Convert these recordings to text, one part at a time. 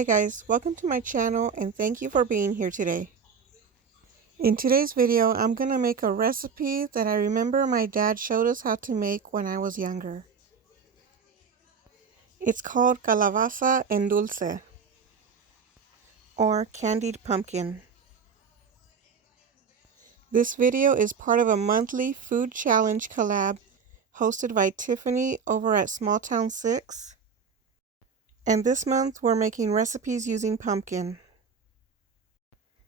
Hi guys, welcome to my channel and thank you for being here today. In today's video, I'm going to make a recipe that I remember my dad showed us how to make when I was younger. It's called calabaza en dulce, or candied pumpkin. This video is part of a monthly food challenge collab hosted by Tiffany over at Smalltown Six. And this month we're making recipes using pumpkin.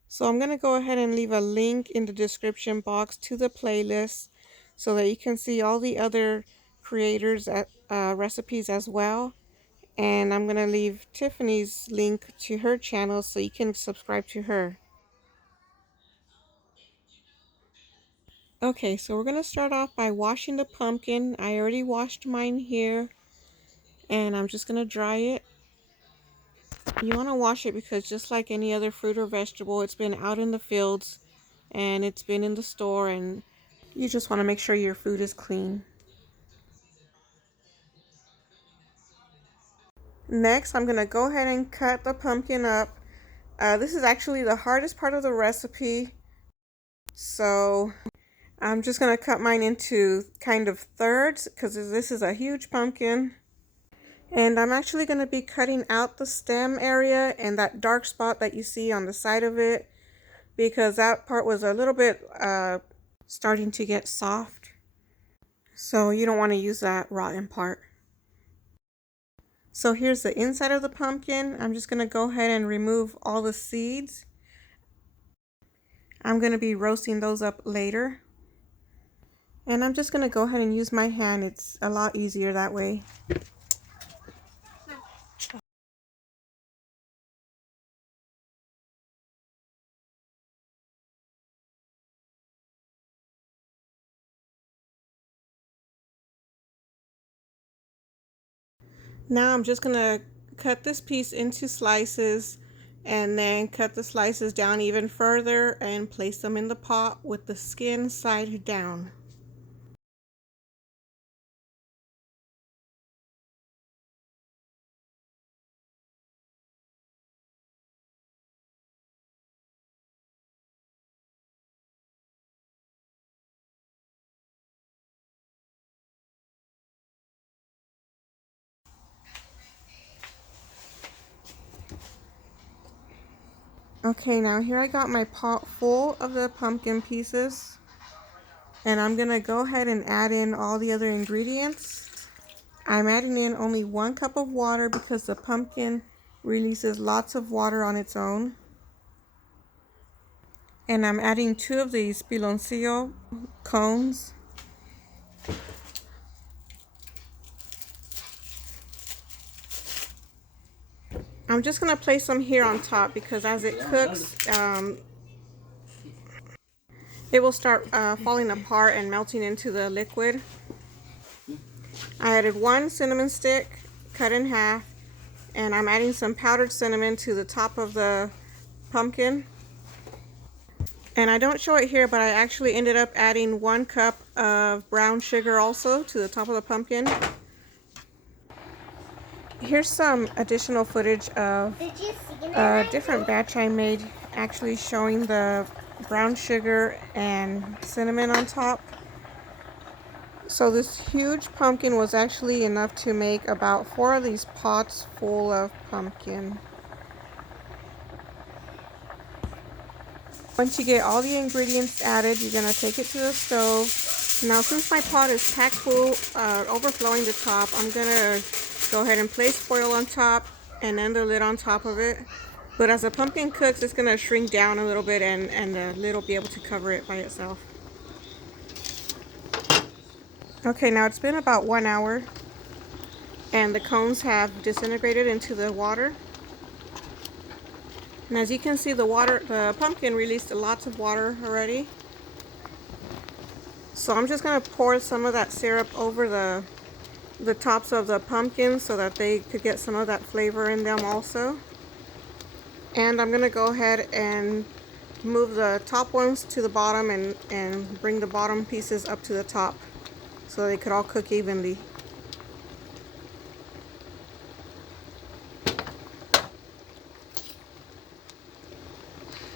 So I'm going to go ahead and leave a link in the description box to the playlist so that you can see all the other creators' recipes as well. And I'm going to leave Tiffany's link to her channel so you can subscribe to her. Okay, so we're going to start off by washing the pumpkin. I already washed mine here and I'm just going to dry it. You want to wash it because just like any other fruit or vegetable, it's been out in the fields and it's been in the store, and you just want to make sure your food is clean. Next, I'm going to go ahead and cut the pumpkin up. This is actually the hardest part of the recipe. So I'm just going to cut mine into kind of thirds because this is a huge pumpkin. And I'm actually going to be cutting out the stem area and that dark spot that you see on the side of it, because that part was a little bit starting to get soft. So you don't want to use that rotten part. So here's the inside of the pumpkin. I'm just going to go ahead and remove all the seeds. I'm going to be roasting those up later. And I'm just going to go ahead and use my hand. It's a lot easier that way. Now I'm just going to cut this piece into slices and then cut the slices down even further and place them in the pot with the skin side down. Okay, now here I got my pot full of the pumpkin pieces, and I'm gonna go ahead and add in all the other ingredients. I'm adding in only 1 cup of water because the pumpkin releases lots of water on its own. And I'm adding 2 of these piloncillo cones. I'm just gonna place them here on top because as it cooks, it will start falling apart and melting into the liquid. I added 1 cinnamon stick cut in half, and I'm adding some powdered cinnamon to the top of the pumpkin. And I don't show it here, but I actually ended up adding 1 cup of brown sugar also to the top of the pumpkin. Here's some additional footage of a different batch I made, actually showing the brown sugar and cinnamon on top. So this huge pumpkin was actually enough to make about 4 of these pots full of pumpkin. Once you get all the ingredients added, you're going to take it to the stove. Now since my pot is packed full, overflowing the top, I'm going to go ahead and place foil on top and then the lid on top of it. But as the pumpkin cooks, it's going to shrink down a little bit and the lid will be able to cover it by itself. Okay, now it's been about 1 hour and the cones have disintegrated into the water. And as you can see, the pumpkin released lots of water already. So I'm just going to pour some of that syrup over the tops of the pumpkin so that they could get some of that flavor in them also. And I'm going to go ahead and move the top ones to the bottom and bring the bottom pieces up to the top so they could all cook evenly.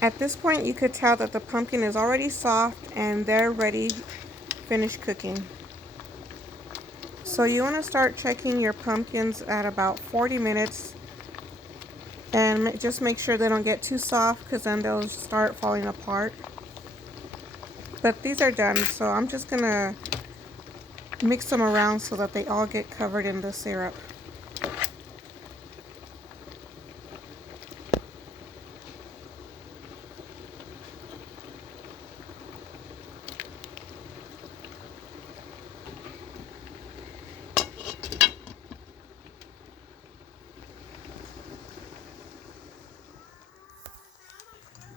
At this point, you could tell that the pumpkin is already soft and they're ready, finished cooking. So you want to start checking your pumpkins at about 40 minutes and just make sure they don't get too soft, because then they'll start falling apart. But these are done, so I'm just gonna mix them around so that they all get covered in the syrup.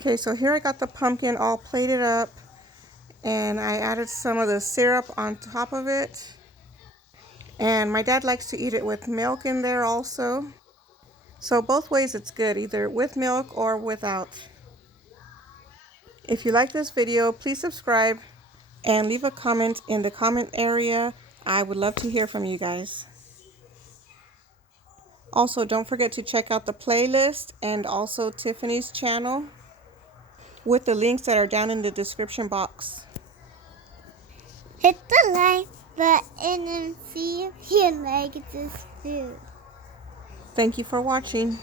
Okay, so here I got the pumpkin all plated up, and I added some of the syrup on top of it. And my dad likes to eat it with milk in there also. So both ways it's good, either with milk or without. If you like this video, please subscribe and leave a comment in the comment area. I would love to hear from you guys. Also, don't forget to check out the playlist and also Tiffany's channel with the links that are down in the description box. Hit the like button and see if you like this food. Thank you for watching.